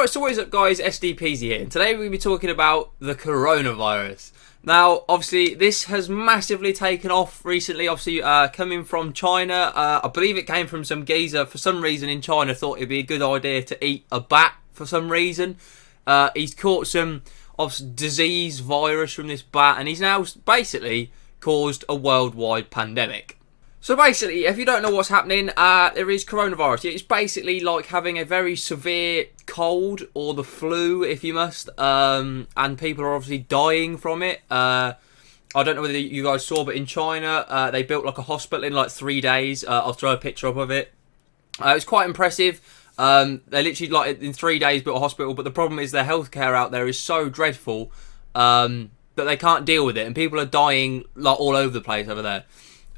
Right, so what is up guys, SDPeasy here, and today we're going to be talking about the coronavirus. Now, obviously, this has massively taken off recently, obviously coming from China. I believe it came from some geezer, for some reason in China, thought it'd be a good idea to eat a bat for some reason. He's caught some disease virus from this bat, and he's now basically caused a worldwide pandemic. So basically, if you don't know what's happening, there is coronavirus. It's basically like having a very severe cold or the flu, if you must, and people are obviously dying from it. I don't know whether you guys saw, but in China, they built like a hospital in like 3 days. I'll throw a picture up of it. It was quite impressive. They literally, like, in 3 days built a hospital, but the problem is their healthcare out there is so dreadful that they can't deal with it, and people are dying like all over the place over there.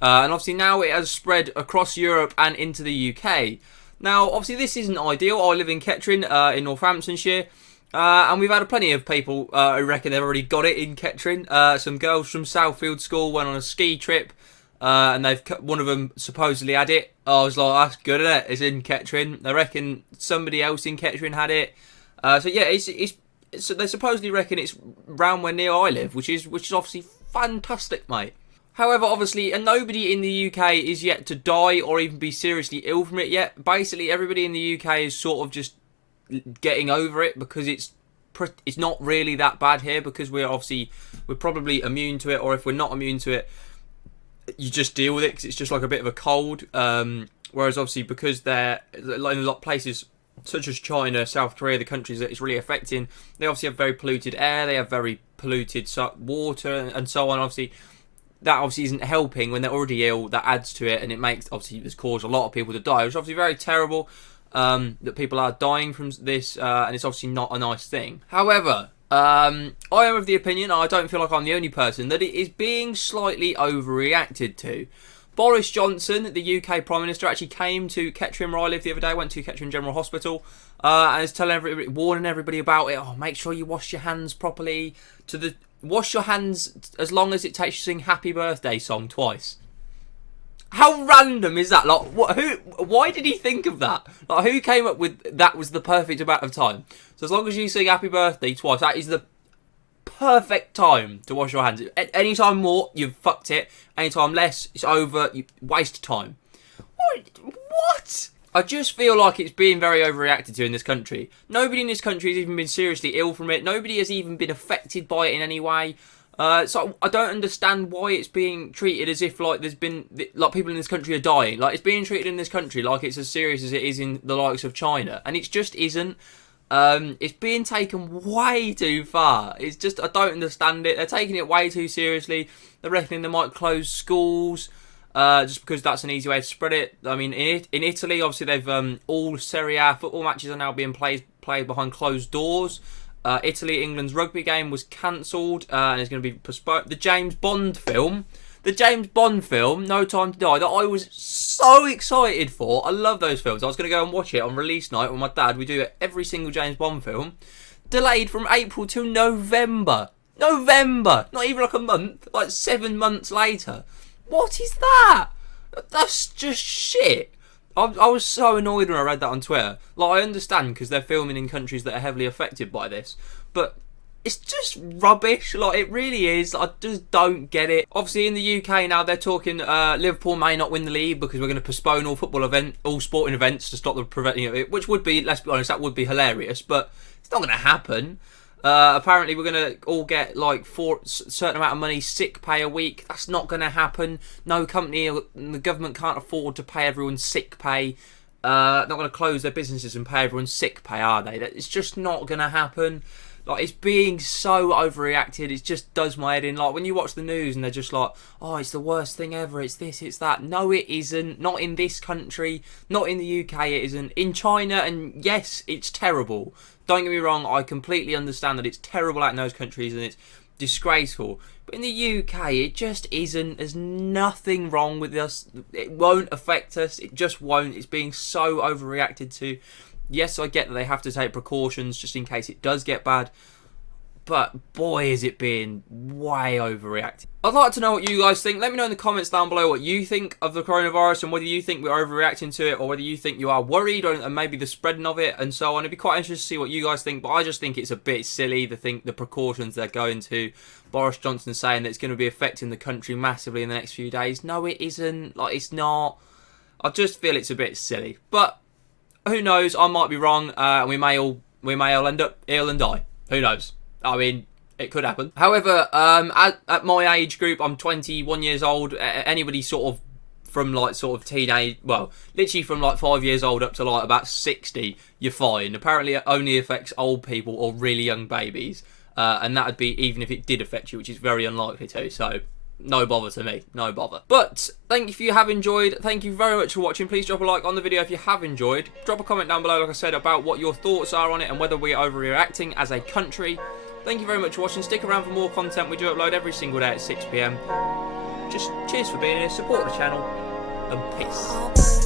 And obviously now it has spread across Europe and into the UK. Now, obviously this isn't ideal. I live in Kettering, in Northamptonshire, and we've had plenty of people who reckon they've already got it in Kettering. Some girls from Southfield School went on a ski trip, and one of them supposedly had it. I was like, that's good, isn't it? It's in Kettering. They reckon somebody else in Kettering had it. So yeah, so they supposedly reckon it's round where near I live, which is obviously fantastic, mate. However, obviously, and nobody in the UK is yet to die or even be seriously ill from it yet. Basically, everybody in the UK is sort of just getting over it because it's not really that bad here, because we're probably immune to it, or if we're not immune to it, you just deal with it because it's just like a bit of a cold. Whereas obviously, because they're like in a lot of places such as China, South Korea, the countries that it's really affecting, they obviously have very polluted air, they have very polluted water, and so on. Obviously, that obviously isn't helping when they're already ill. That adds to it, and it's caused a lot of people to die, which is obviously very terrible, that people are dying from this, and it's obviously not a nice thing. However, I am of the opinion, I don't feel like I'm the only person, that it is being slightly overreacted to. Boris Johnson, the UK Prime Minister, actually came to Kettering where I live the other day, went to Kettering General Hospital, and is warning everybody about it. Oh, make sure you wash your hands properly. Wash your hands as long as it takes you to sing Happy Birthday song twice. How random is that? Like, why did he think of that? Like, who came up with that was the perfect amount of time? So as long as you sing Happy Birthday twice, that is the perfect time to wash your hands. Any time more, you've fucked it. Any time less, it's over. You waste time. What? I just feel like it's being very overreacted to in this country. Nobody in this country has even been seriously ill from it. Nobody has even been affected by it in any way. So I don't understand why it's being treated as if like people in this country are dying. Like, it's being treated in this country like it's as serious as it is in the likes of China, and it just isn't. It's being taken way too far. It's just, I don't understand it. They're taking it way too seriously. They're reckoning they might close schools. Just because that's an easy way to spread it. I mean, in Italy, obviously they've all Serie A football matches are now being played behind closed doors. Italy, England's rugby game was cancelled and is going to be postponed. The James Bond film, No Time to Die, that I was so excited for. I love those films. I was going to go and watch it on release night with my dad. We do every single James Bond film. Delayed from April to November. Not even like a month. Like 7 months later. What is that? That's just shit. I was so annoyed when I read that on Twitter. Like, I understand because they're filming in countries that are heavily affected by this, but it's just rubbish. Like, it really is. I just don't get it. Obviously, in the UK now, they're talking Liverpool may not win the league because we're going to postpone all sporting events to stop the preventing of it, which would be, let's be honest, that would be hilarious, but it's not going to happen. Apparently we're going to all get like a certain amount of money sick pay a week. That's not going to happen. No company, the government can't afford to pay everyone sick pay. Not going to close their businesses and pay everyone sick pay, are they? It's just not going to happen. Like, it's being so overreacted. It just does my head in. Like, when you watch the news and they're just like, oh, it's the worst thing ever. It's this, it's that. No, it isn't. Not in this country. Not in the UK, it isn't. In China, and yes, it's terrible. Don't get me wrong, I completely understand that it's terrible out in those countries and it's disgraceful. But in the UK, it just isn't. There's nothing wrong with us. It won't affect us. It just won't. It's being so overreacted to. Yes, I get that they have to take precautions just in case it does get bad. but boy, is it being way overreacted. I'd like to know what you guys think. Let me know in the comments down below what you think of the coronavirus and whether you think we're overreacting to it or whether you think you are worried or maybe the spreading of it and so on. It'd be quite interesting to see what you guys think, but I just think it's a bit silly, the precautions they're going to. Boris Johnson saying that it's going to be affecting the country massively in the next few days. No, it isn't. Like, it's not. I just feel it's a bit silly. But who knows? I might be wrong. And we may all end up ill and die. Who knows? I mean, it could happen. However, at my age group, I'm 21 years old. Anybody sort of from like sort of teenage, well, literally from like 5 years old up to like about 60, you're fine. Apparently, it only affects old people or really young babies, and that would be even if it did affect you, which is very unlikely to. So, no bother to me, no bother. But thank you if you have enjoyed. Thank you very much for watching. Please drop a like on the video if you have enjoyed. Drop a comment down below, like I said, about what your thoughts are on it and whether we are overreacting as a country. Thank you very much for watching. Stick around for more content. We do upload every single day at 6 PM. Just cheers for being here. Support the channel and peace.